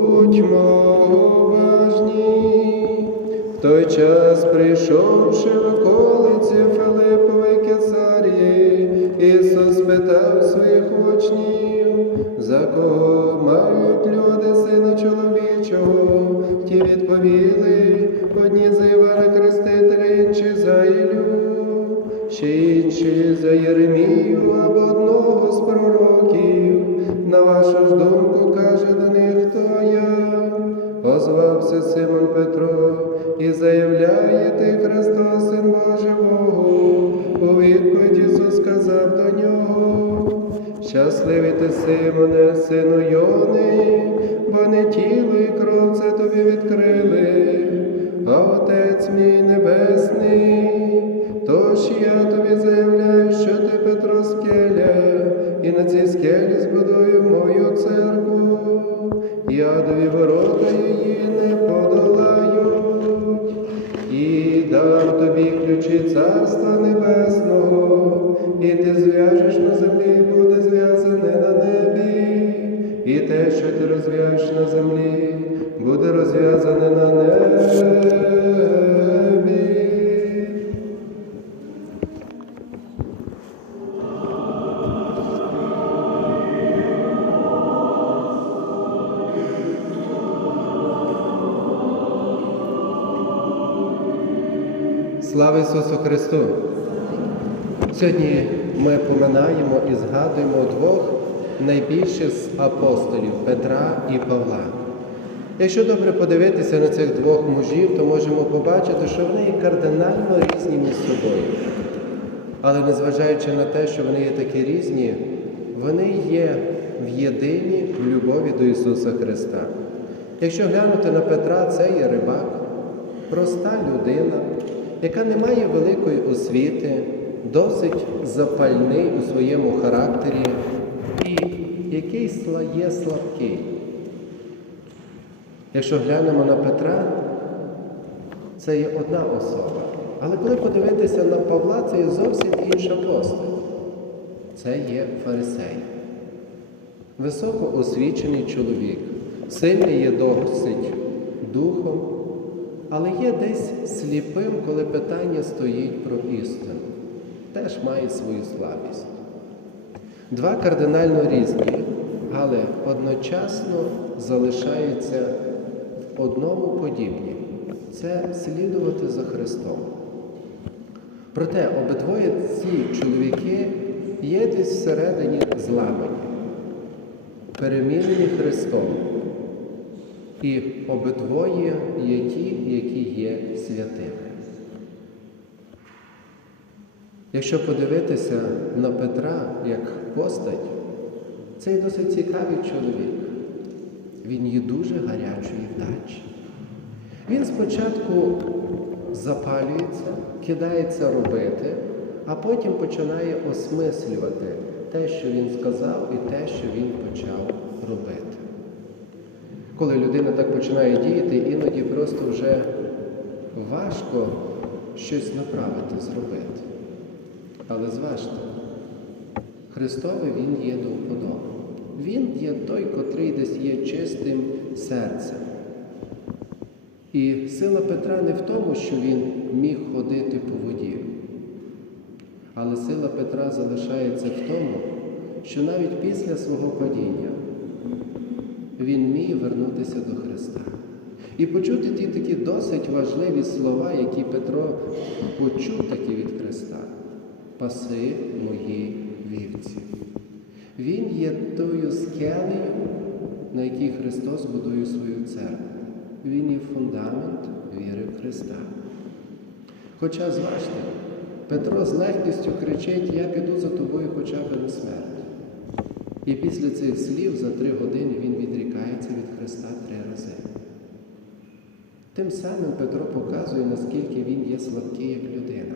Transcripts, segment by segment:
Будьмо уважні. В той час, прийшовши в околиці Филипової Кесарії, Ісус питав своїх учнів, за кого мають люди сина чоловічого, ті відповіли, одні за Івана Хрестителя, інші за Ілю, ще інші за Єремію або одного з пророків. На вашу ж думку каже до них, хто я. Озвався Симон Петро і заявляє ти Христос, Син Божий У відповідь Ісус сказав до нього, щасливий ти, Симоне, сину Йони, бо не тіло і кров це тобі відкрили, а Отець мій Небесний. Тож я тобі заявляю, що ти Петро скеля, і на цій скелі збудую мою церкву. Ядові ворота її не подолають, і дам тобі ключі Царства Небесного, і ти зв'яжеш на землі, буде зв'язане на небі, і те, що ти розв'яжеш на землі, буде розв'язане на небі. Слава Ісусу Христу! Сьогодні ми поминаємо і згадуємо двох найбільших апостолів Петра і Павла. Якщо добре подивитися на цих двох мужів, то можемо побачити, що вони є кардинально різні між собою. Але незважаючи на те, що вони є такі різні, вони є в єдині в любові до Ісуса Христа. Якщо глянути на Петра, це є рибак, проста людина, яка не має великої освіти, досить запальний у своєму характері і який є слабкий. Якщо глянемо на Петра, це є одна особа. Але коли подивитися на Павла, це є зовсім інша постать. Це є фарисей. Високоосвічений чоловік, сильний є досить духом, але є десь сліпим, коли питання стоїть про істину. Теж має свою слабість. Два кардинально різні, але одночасно залишаються в одному подібні. Це слідувати за Христом. Проте обидвоє ці чоловіки є десь всередині зламані, перемінені Христом. І обидвоє є ті, які є святими. Якщо подивитися на Петра як постать, це досить цікавий чоловік. Він є дуже гарячої вдачі. Він спочатку запалюється, кидається робити, а потім починає осмислювати те, що він сказав, і те, що він почав робити. Коли людина так починає діяти, іноді просто вже важко щось направити, зробити. Але зважте, Христовий Він є до вподоби. Він є той, котрий десь є чистим серцем. І сила Петра не в тому, що він міг ходити по воді. Але сила Петра залишається в тому, що навіть після свого падіння він міг вернутися до Христа. І почути ті такі досить важливі слова, які Петро почув таки від Христа. Паси мої вівці. Він є тою скелею, на якій Христос будує свою церкву. Він є фундамент віри в Христа. Хоча, зважте, Петро з легкістю кричить: Я піду за тобою хоча б на смерть. І після цих слів за три години він відрікається від Христа три рази. Тим самим Петро показує, наскільки він є слабкий як людина.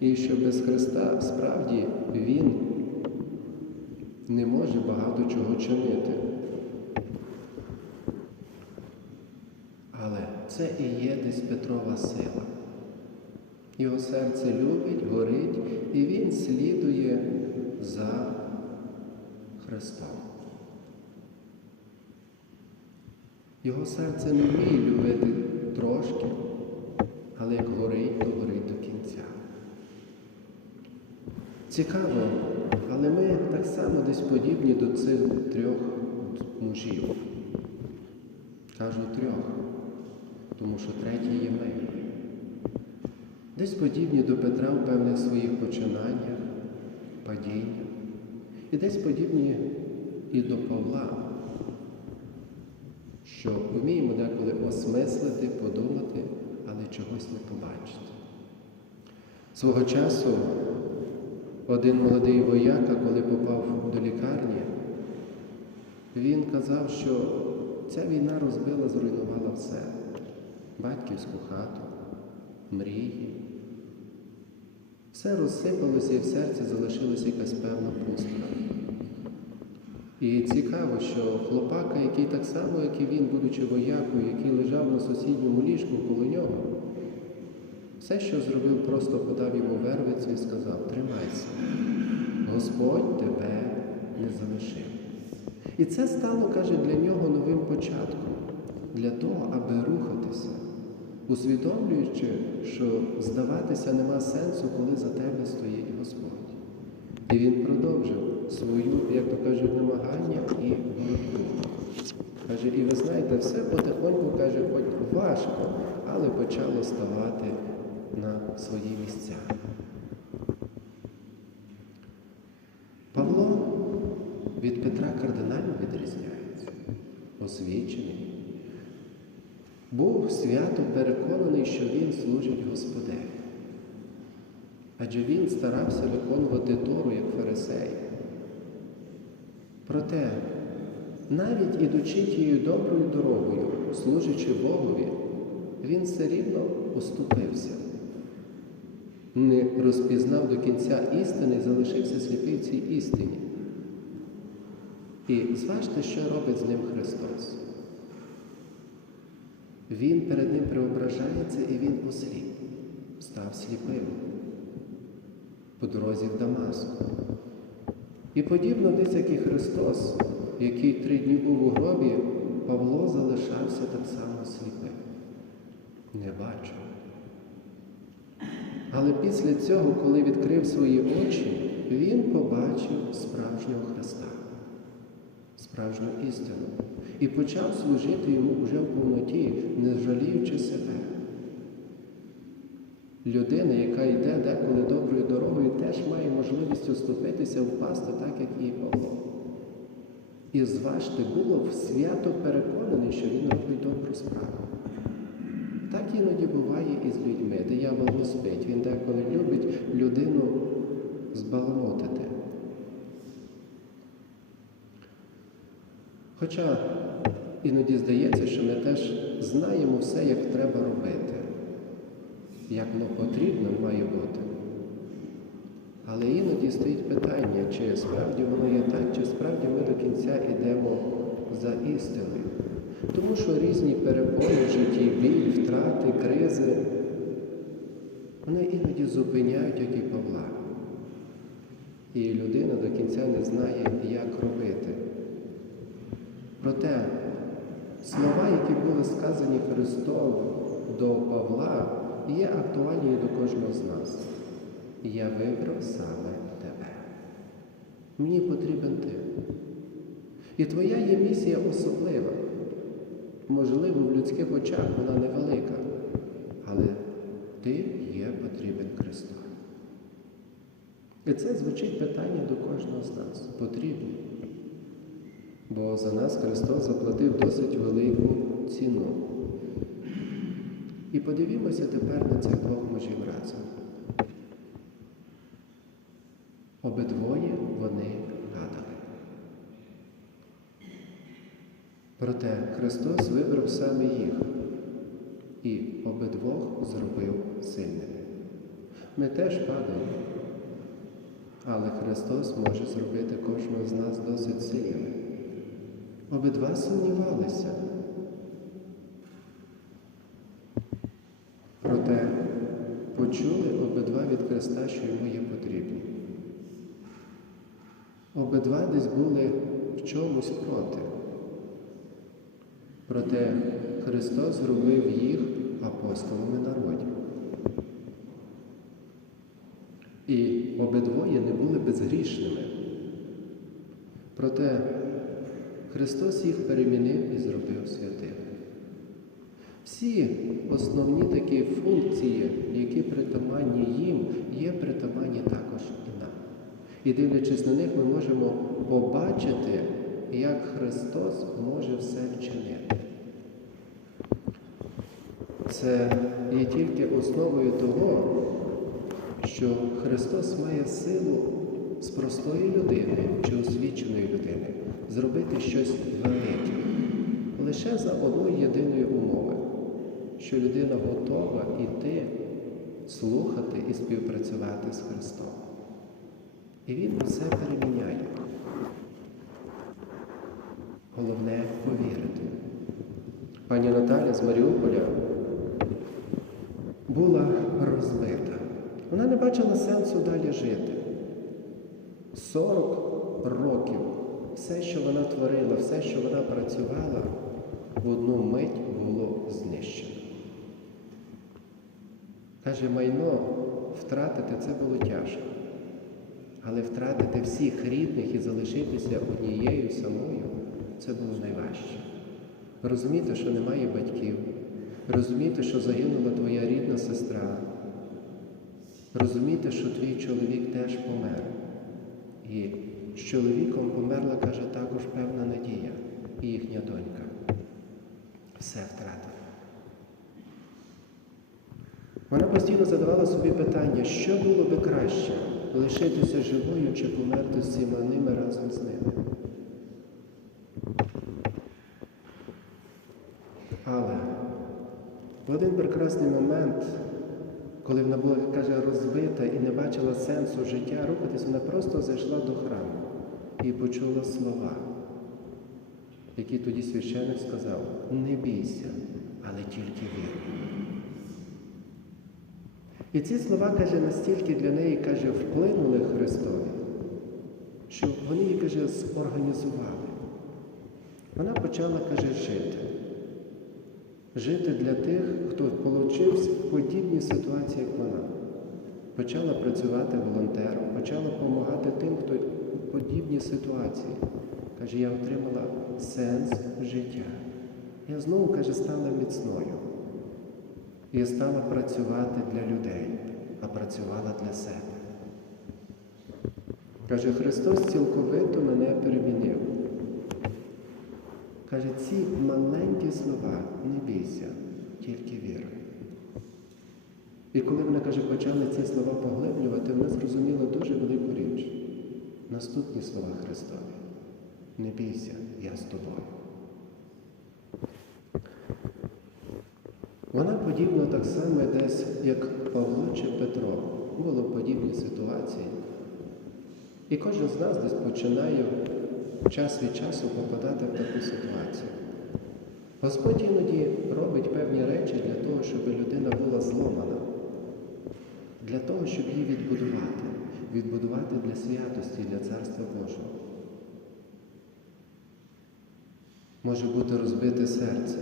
І що без Христа справді він не може багато чого чинити. Але це і є десь Петрова сила. Його серце любить, горить, і він слідує за Христом. Його серце не вміє любити трошки, але як горить, то горить до кінця. Цікаво, але ми так само десь подібні до цих трьох мужів. Кажу трьох, тому що третій є ми. Десь подібні до Петра в певних своїх починаннях, падіннях, і десь подібні і до Павла, що вміємо деколи осмислити, подумати, але чогось не побачити. Свого часу один молодий вояка, коли попав до лікарні, він казав, що ця війна розбила, зруйнувала все. Батьківську хату, мрії. Все розсипалося і в серці залишилася якась певна пустка. І цікаво, що хлопака, який так само, як і він, будучи воякою, який лежав на сусідньому ліжку коло нього, все, що зробив, просто подав йому вервицю і сказав: Тримайся, Господь тебе не залишив. І це стало, каже, для нього новим початком, для того, аби рухатися, усвідомлюючи, що здаватися нема сенсу, коли за тебе стоїть Господь. І він продовжив свою, як то кажуть, намагання і боротьбу. Каже, і ви знаєте, все потихоньку каже, хоч важко, але почало ставати на свої місця. Павло від Петра кардинально відрізняється, освічений. Був свято переконаний, що він служить Господеві. Адже він старався виконувати Тору як фарисей. Проте, навіть ідучи тією доброю дорогою, служачи Богові, він все рівно оступився, не розпізнав до кінця істини залишився сліпий в цій істині. І зважте, що робить з ним Христос. Він перед ним преображається і він осліп, став сліпим по дорозі в Дамаску. І подібно десь, як і Христос, який три дні був у гробі, Павло залишався так само сліпим. Не бачив. Але після цього, коли відкрив свої очі, він побачив справжнього Христа, справжню істину. І почав служити йому вже в повноті, не жаліючи себе. Людина, яка йде деколи доброю дорогою, теж має можливість оступитися, впасти, так як і Павло. І зважте, було в свято переконаний, що він робить добру справу. Так іноді буває і з людьми. Диявол не спить. Він деколи любить Хоча іноді здається, що ми теж знаємо все, як треба робити, як воно потрібно має бути. Але іноді стоїть питання, чи справді воно є так, чи справді ми до кінця йдемо за істиною. Тому що різні перепони в житті, біль, втрати, кризи, вони іноді зупиняють, як і Павла. І людина до кінця не знає, як робити. Проте слова, які були сказані Христом до Павла, є актуальні до кожного з нас. Я вибрав саме тебе. Мені потрібен ти. І твоя є місія особлива. Можливо, в людських очах вона невелика, але ти є потрібен Христу. І це звучить питання до кожного з нас. Потрібно. Бо за нас Христос заплатив досить велику ціну. І подивімося тепер на цих двох мужів разом. Обидвоє вони гадали. Проте Христос вибрав саме їх і обидвох зробив сильними. Ми теж падаємо, але Христос може зробити кожного з нас досить сильними. Обидва сумнівалися. Проте почули обидва від Христа, що йому є потрібні. Обидва десь були в чомусь проти. проте Христос зробив їх апостолами народів. І обидвоє не були безгрішними. Проте Христос їх перемінив і зробив святими. Всі основні такі функції, які притаманні їм, є притаманні також і нам. І дивлячись на них, ми можемо побачити, як Христос може все вчинити. Це є тільки основою того, що Христос має силу з простої людини чи освіченої людини зробити щось велике. Лише за одної єдиної умови, що людина готова йти, слухати і співпрацювати з Христом. І Він все переміняє. Головне повірити. Пані Наталя з Маріуполя була розбита. Вона не бачила сенсу далі жити. 40 років все, що вона творила, все, що вона працювала, в одну мить було знищено. Каже, майно втратити це було тяжко. Але втратити всіх рідних і залишитися однією самою це було найважче. Розуміти, що немає батьків, розуміти, що загинула твоя рідна сестра, розуміти, що твій чоловік теж помер. І з чоловіком померла, каже, також певна надія і їхня донька. Все втратила. Вона постійно задавала собі питання, що було би краще лишитися живою чи померти з цими ними разом з ними. Але в один прекрасний момент, коли вона була, каже, розбита і не бачила сенсу життя рухатись, вона просто зайшла до храму і почула слова, які тоді священик сказав: не бійся, але тільки віруй. І ці слова, каже, настільки для неї, каже, вплинули Христові, що вони її, каже, зорганізували. Вона почала, каже, жити. Жити для тих, хто получився в подібній ситуації, як вона. Почала працювати волонтером, почала допомагати тим, хто в подібній ситуації. Каже, я отримала сенс життя. Я знову, каже, стала міцною. І стала працювати для людей, а працювала для себе. Каже, Христос цілковито мене перемінив. Каже, ці маленькі слова, не бійся, тільки віруй. І коли вона каже, почали ці слова поглиблювати, вона зрозуміла дуже велику річ. Наступні слова Христові. Не бійся, я з тобою. Вона подібна так само десь, як Павло чи Петро. Було в подібній ситуації. І кожен з нас десь починає час від часу попадати в таку ситуацію. Господь іноді робить певні речі для того, щоб людина була зломана, для того, щоб її відбудувати, відбудувати для святості, для Царства Божого. Може бути розбите серце.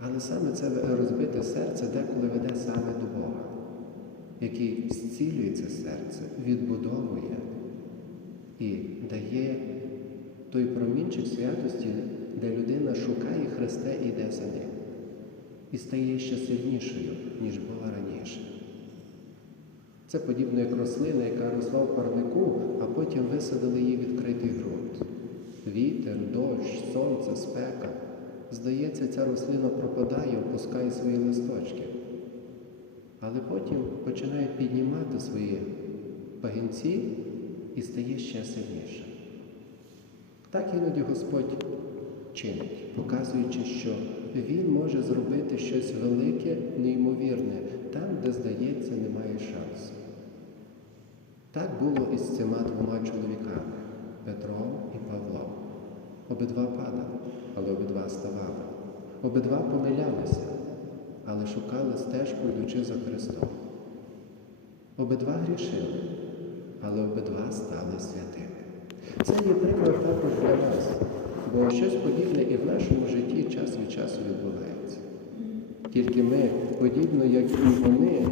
Але саме це розбите серце деколи веде саме до Бога, який зцілює це серце, відбудовує і дає той промінчик святості, де людина шукає Христа і йде за ним. І стає ще сильнішою, ніж була раніше. Це подібно як рослина, яка росла в парнику, а потім висадили її відкритий ґрунт. Вітер, дощ, сонце, спека. Здається, ця рослина пропадає, опускає свої листочки, але потім починає піднімати свої пагінці і стає ще сильніше. Так іноді Господь чинить, показуючи, що Він може зробити щось велике, неймовірне, там, де, здається, немає шансу. Так було і з цими двома чоловіками Петром і Павлом. Обидва падали, але обидва ставали. Обидва помилялися, але шукали стежку, йдучи за Христом. Обидва грішили, але обидва стали святими. Це є приклад також для нас, бо щось подібне і в нашому житті час від часу відбувається. Тільки ми, подібно як і вони,